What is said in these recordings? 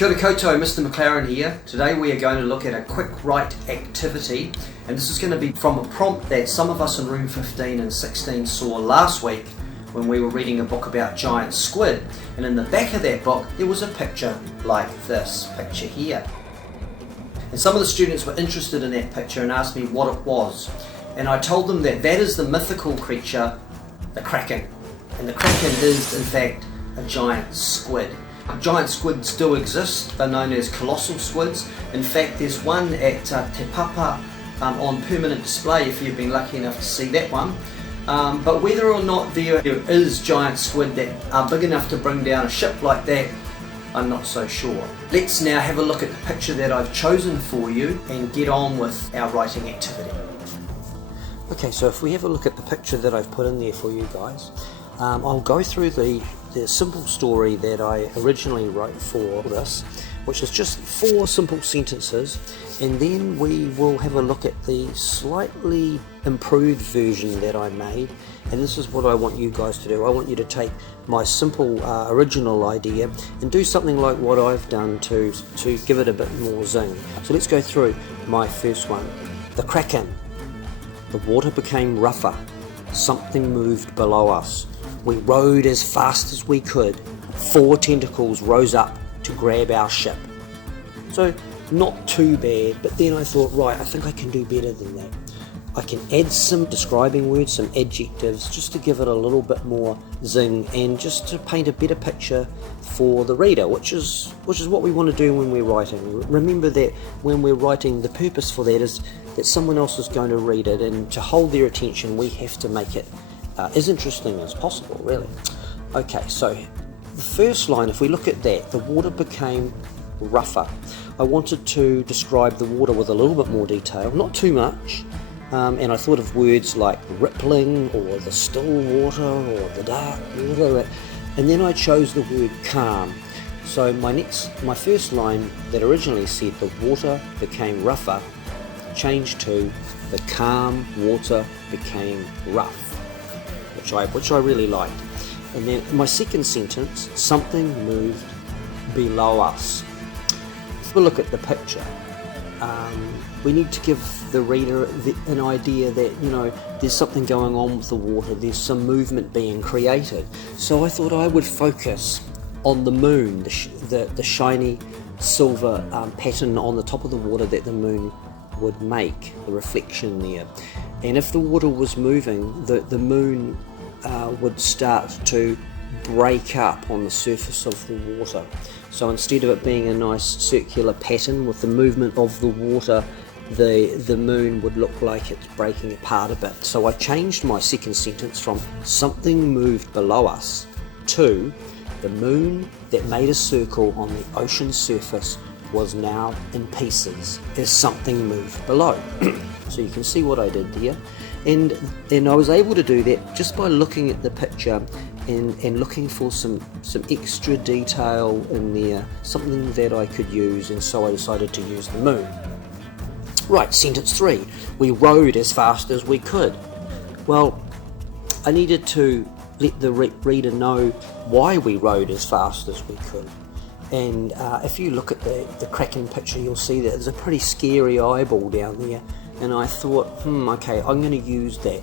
Kia ora koutou, Mr. McLaren here. Today we are going to look at a quick write activity, and this is going to be from a prompt that some of us in room 15 and 16 saw last week when we were reading a book about giant squid, and in the back of that book there was a picture like this picture here. And some of the students were interested in that picture and asked me what it was, and I told them that that is the mythical creature, the Kraken. And the Kraken is in fact a giant squid. Giant squids do exist. They're known as colossal squids. In fact, there's one at Te Papa on permanent display if you've been lucky enough to see that one. But whether or not there is giant squid that are big enough to bring down a ship like that, I'm not so sure. Let's now have a look at the picture that I've chosen for you and get on with our writing activity. Okay, so if we have a look at the picture that I've put in there for you guys, I'll go through the simple story that I originally wrote for this, which is just 4 simple sentences, and then we will have a look at the slightly improved version that I made. And this is what I want you guys to do. I want you to take my simple original idea and do something like what I've done to give it a bit more zing. So let's go through my first one. The Kraken. The water became rougher. Something moved below us. We rowed as fast as we could. 4 tentacles rose up to grab our ship. So not too bad, but then I thought, right, I think I can do better than that. I can add some describing words, some adjectives, just to give it a little bit more zing and just to paint a better picture for the reader, which is what we want to do when we're writing. Remember that when we're writing, the purpose for that is that someone else is going to read it, and to hold their attention we have to make it as interesting as possible, really. Okay, so the first line, if we look at that, the water became rougher. I wanted to describe the water with a little bit more detail, not too much, and I thought of words like rippling or the still water or the dark water, and then I chose the word calm. So my first line that originally said the water became rougher changed to the calm water became rough, which I really liked. And then my second sentence, something moved below us. If we look at the picture, we need to give the reader an idea that, you know, there's something going on with the water, there's some movement being created. So I thought I would focus on the moon, the shiny silver pattern on the top of the water that the moon would make, the reflection there. And if the water was moving, the moon would start to break up on the surface of the water. So instead of it being a nice circular pattern with the movement of the water, the moon would look like it's breaking apart a bit. So I changed my second sentence from something moved below us to the moon that made a circle on the ocean surface was now in pieces as something moved below. So you can see what I did there, and I was able to do that just by looking at the picture and looking for some extra detail in there, something that I could use, and so I decided to use the moon. Right, sentence 3, we rowed as fast as we could. Well, I needed to let the reader know why we rowed as fast as we could. And if you look at the Kraken picture, you'll see that there's a pretty scary eyeball down there, and I thought, okay, I'm going to use that.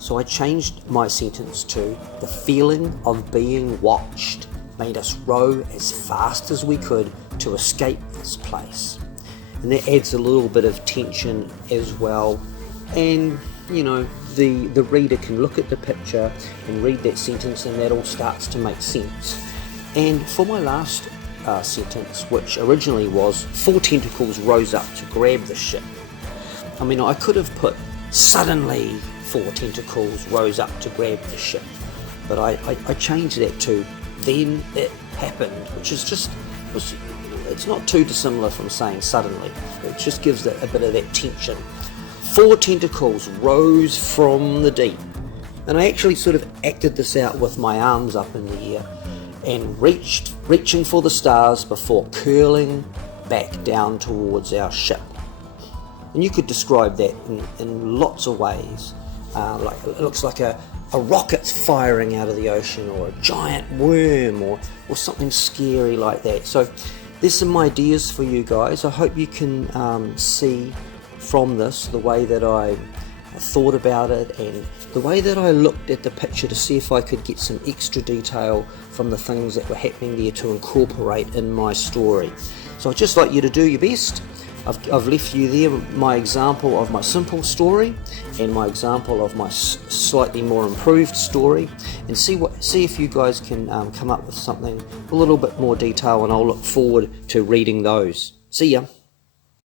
So I changed my sentence to the feeling of being watched made us row as fast as we could to escape this place. And that adds a little bit of tension as well, and you know, the reader can look at the picture and read that sentence, and that all starts to make sense. And for my last sentence, which originally was 4 tentacles rose up to grab the ship, I mean, I could have put suddenly 4 tentacles rose up to grab the ship, but I changed that to then it happened, which is just, it's not too dissimilar from saying suddenly. It just gives it a bit of that tension. 4 tentacles rose from the deep, and I actually sort of acted this out with my arms up in the air and reaching for the stars before curling back down towards our ship. And you could describe that in lots of ways. Like it looks like a rocket firing out of the ocean, or a giant worm, or something scary like that. So There's some ideas for you guys. I hope you can see from this the way that I thought about it and the way that I looked at the picture to see if I could get some extra detail from the things that were happening there to incorporate in my story. So I'd just like you to do your best. I've left you there my example of my simple story and my example of my slightly more improved story, and see if you guys can come up with something a little bit more detail, and I'll look forward to reading those. See ya.